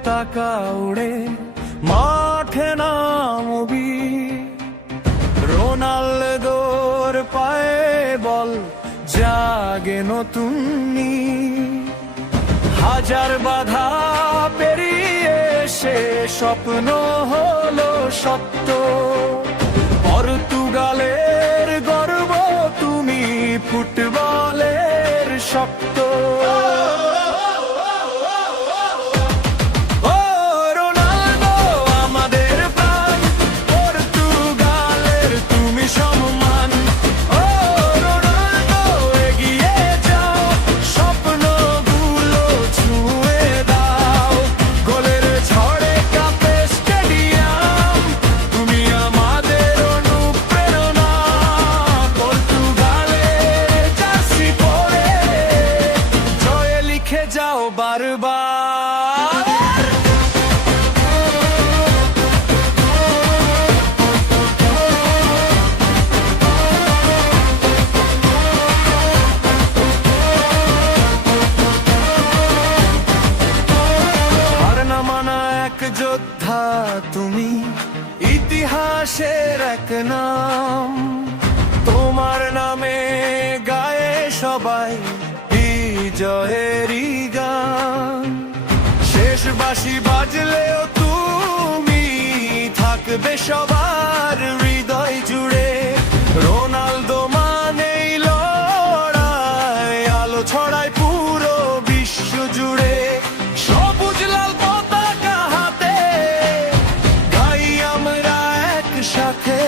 পতাকা উড়ে মাঠে নামবি, রোনালদোর পায়ে বল জাগে নতুন নীড়। হাজার বাধা পেরিয়ে সে স্বপ্ন হলো সত্য, পর্তুগালের গর্ব তুমি, ফুটবলের শক্ত। যাও বারবার, হার না মানা এক যোদ্ধা তুমি, ইতিহাসের এক নাম। তোমার নামে গায়ে সবাই বিজয়েরই গান। শেষ বাঁশি বাজলেও তুমি থাকবে সবার হৃদয় জুড়ে। রোনালদো মানেই লড়াই, আলো ছড়ায় পুরো বিশ্ব জুড়ে। সবুজ লাল পতাকা হাতে গাই আমরা একসাথে।